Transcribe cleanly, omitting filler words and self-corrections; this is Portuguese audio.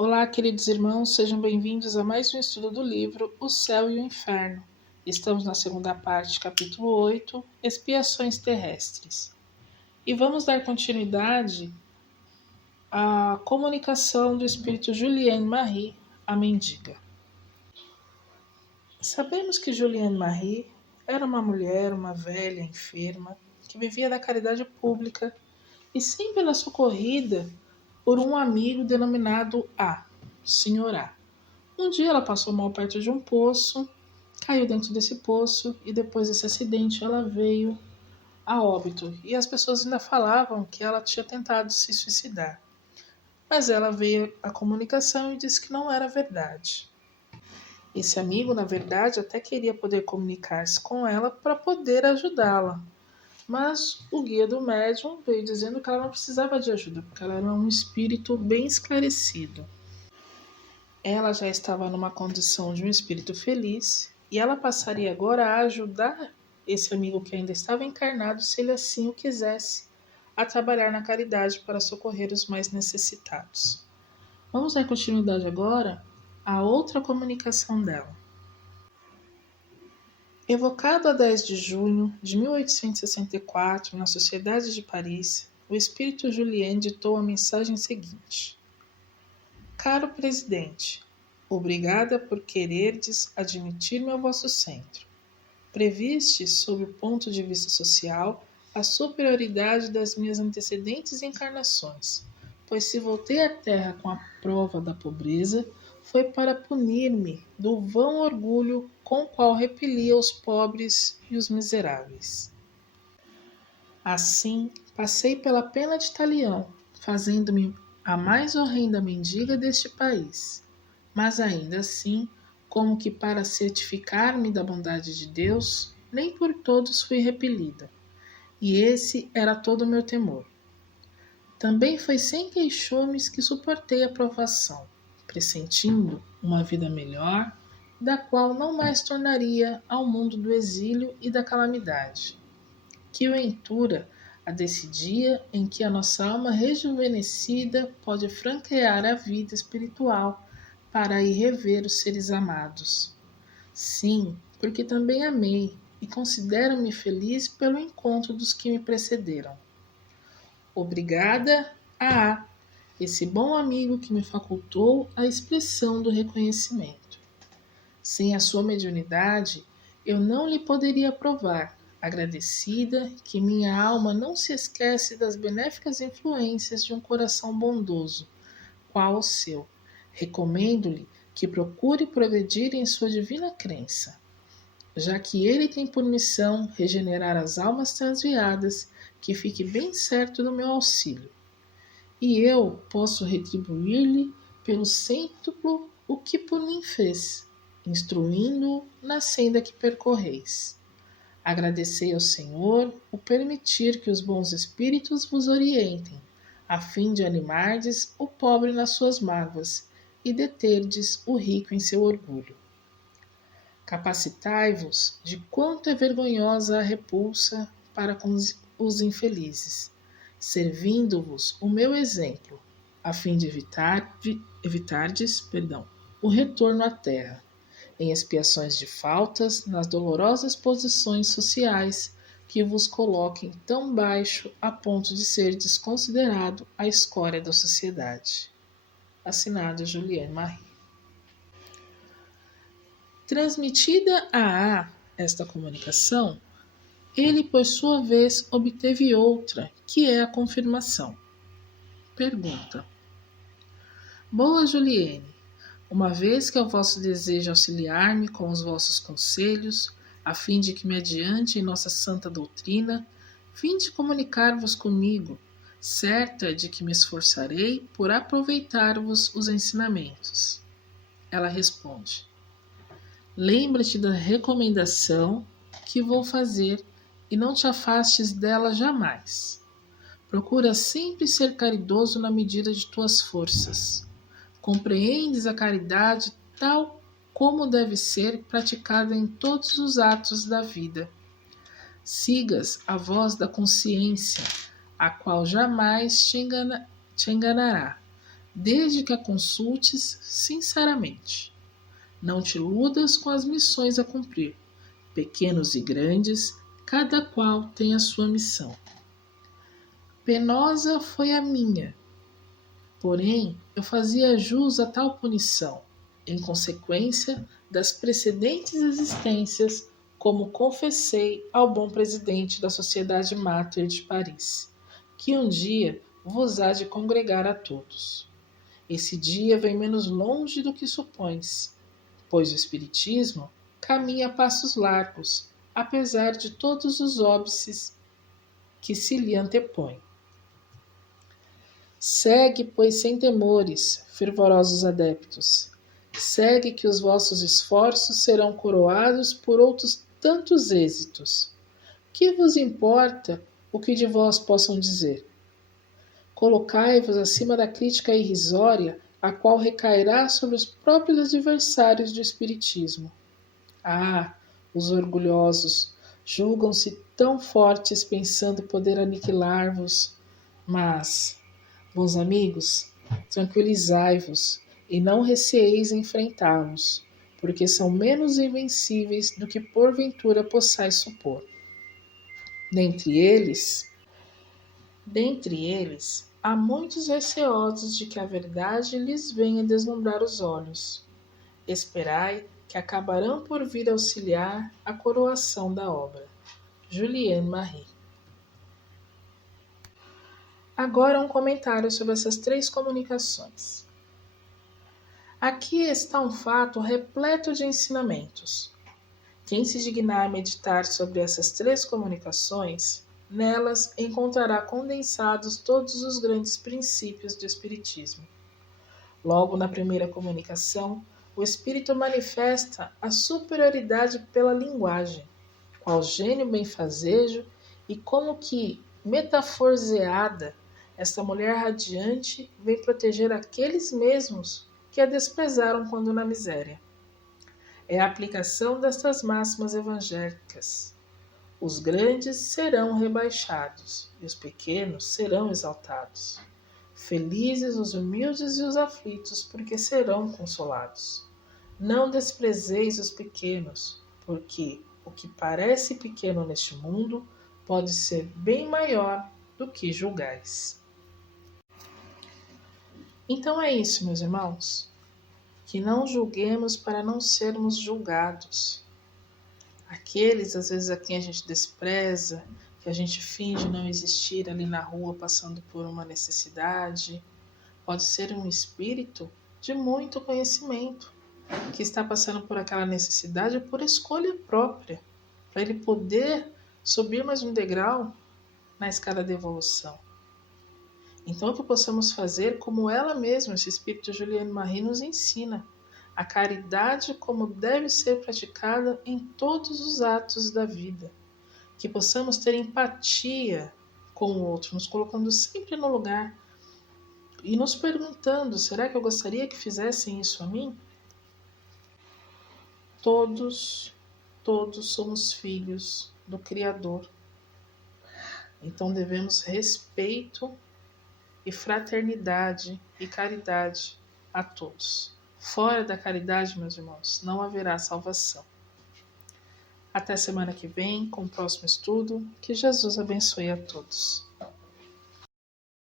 Olá, queridos irmãos, sejam bem-vindos a mais um estudo do livro O Céu e o Inferno. Estamos na segunda parte, capítulo 8, Expiações Terrestres. E vamos dar continuidade à comunicação do espírito Juliane Marie, a mendiga. Sabemos que Juliane Marie era uma mulher, uma velha, enferma, que vivia da caridade pública e sempre era socorrida por um amigo denominado A, Senhor A. Um dia ela passou mal perto de um poço, caiu dentro desse poço e depois desse acidente ela veio a óbito. E as pessoas ainda falavam que ela tinha tentado se suicidar. Mas ela veio à comunicação e disse que não era verdade. Esse amigo, na verdade, até queria poder comunicar-se com ela para poder ajudá-la. Mas o guia do médium veio dizendo que ela não precisava de ajuda, porque ela era um espírito bem esclarecido. Ela já estava numa condição de um espírito feliz e ela passaria agora a ajudar esse amigo que ainda estava encarnado, se ele assim o quisesse, a trabalhar na caridade para socorrer os mais necessitados. Vamos dar continuidade agora à outra comunicação dela. Evocado a 10 de junho de 1864 na Sociedade de Paris, o espírito Julien ditou a mensagem seguinte: Caro presidente, obrigada por quererdes admitir-me ao vosso centro. Previstes, sob o ponto de vista social, a superioridade das minhas antecedentes encarnações, pois se voltei à terra com a prova da pobreza, foi para punir-me do vão orgulho com o qual repelia os pobres e os miseráveis. Assim, passei pela pena de talião, fazendo-me a mais horrenda mendiga deste país. Mas ainda assim, como que para certificar-me da bondade de Deus, nem por todos fui repelida. E esse era todo o meu temor. Também foi sem queixumes que suportei a provação, pressentindo uma vida melhor, da qual não mais tornaria ao mundo do exílio e da calamidade. Que ventura a desse dia em que a nossa alma rejuvenescida pode franquear a vida espiritual para ir rever os seres amados. Sim, porque também amei e considero-me feliz pelo encontro dos que me precederam. Obrigada a esse bom amigo que me facultou a expressão do reconhecimento. Sem a sua mediunidade, eu não lhe poderia provar, agradecida, que minha alma não se esquece das benéficas influências de um coração bondoso, qual o seu. Recomendo-lhe que procure progredir em sua divina crença, já que ele tem por missão regenerar as almas transviadas, que fique bem certo do meu auxílio. E eu posso retribuir-lhe pelo cêntuplo o que por mim fez, instruindo-o na senda que percorreis. Agradecei ao Senhor o permitir que os bons espíritos vos orientem, a fim de animardes o pobre nas suas mágoas e deterdes o rico em seu orgulho. Capacitai-vos de quanto é vergonhosa a repulsa para com os infelizes, servindo-vos o meu exemplo, a fim de evitardes o retorno à terra, em expiações de faltas, nas dolorosas posições sociais que vos coloquem tão baixo a ponto de ser desconsiderado a escória da sociedade. Assinado Juliane Marie. Transmitida a esta comunicação, ele, por sua vez, obteve outra, que é a confirmação. Pergunta: Boa Juliane, uma vez que é o vosso desejo auxiliar-me com os vossos conselhos, a fim de que me adiante em nossa santa doutrina, vinde comunicar-vos comigo, certa de que me esforçarei por aproveitar-vos os ensinamentos. Ela responde: Lembra-te da recomendação que vou fazer e não te afastes dela jamais. Procura sempre ser caridoso na medida de tuas forças. Compreendes a caridade tal como deve ser praticada em todos os atos da vida. Sigas a voz da consciência, a qual jamais te enganará. desde que a consultes sinceramente. Não te iludas com as missões a cumprir. Pequenos e grandes, cada qual tem a sua missão. Penosa foi a minha, porém eu fazia jus a tal punição, em consequência das precedentes existências, como confessei ao bom presidente da Sociedade Máter de Paris, que um dia vos há de congregar a todos. Esse dia vem menos longe do que supões, pois o Espiritismo caminha a passos largos, apesar de todos os óbices que se lhe antepõem. Segue, pois, sem temores, fervorosos adeptos. Segue que os vossos esforços serão coroados por outros tantos êxitos. Que vos importa o que de vós possam dizer? Colocai-vos acima da crítica irrisória, a qual recairá sobre os próprios adversários do Espiritismo. Ah, os orgulhosos julgam-se tão fortes pensando poder aniquilar-vos, mas, bons amigos, tranquilizai-vos e não receeis enfrentá-los, porque são menos invencíveis do que porventura possais supor. Dentre eles, há muitos receosos de que a verdade lhes venha deslumbrar os olhos. Esperai que acabarão por vir auxiliar a coroação da obra. Julienne Marie. Agora um comentário sobre essas 3 comunicações. Aqui está um fato repleto de ensinamentos. Quem se dignar a meditar sobre essas 3 comunicações, nelas encontrará condensados todos os grandes princípios do Espiritismo. Logo na primeira comunicação, o Espírito manifesta a superioridade pela linguagem, qual gênio benfazejo e como que, metaforzeada, esta mulher radiante vem proteger aqueles mesmos que a desprezaram quando na miséria. É a aplicação destas máximas evangélicas. Os grandes serão rebaixados e os pequenos serão exaltados. Felizes os humildes e os aflitos, porque serão consolados. Não desprezeis os pequenos, porque o que parece pequeno neste mundo pode ser bem maior do que julgais. Então é isso, meus irmãos. Que não julguemos para não sermos julgados. Aqueles, às vezes, a quem a gente despreza, que a gente finge não existir ali na rua passando por uma necessidade, pode ser um espírito de muito conhecimento, que está passando por aquela necessidade por escolha própria, para ele poder subir mais um degrau na escada de evolução. Então, que possamos fazer como ela mesma, esse espírito Julienne Marie, nos ensina, a caridade como deve ser praticada em todos os atos da vida. Que possamos ter empatia com o outro, nos colocando sempre no lugar e nos perguntando, será que eu gostaria que fizessem isso a mim? Todos somos filhos do Criador. Então devemos respeito e fraternidade e caridade a todos. Fora da caridade, meus irmãos, não haverá salvação. Até semana que vem, com o próximo estudo. Que Jesus abençoe a todos.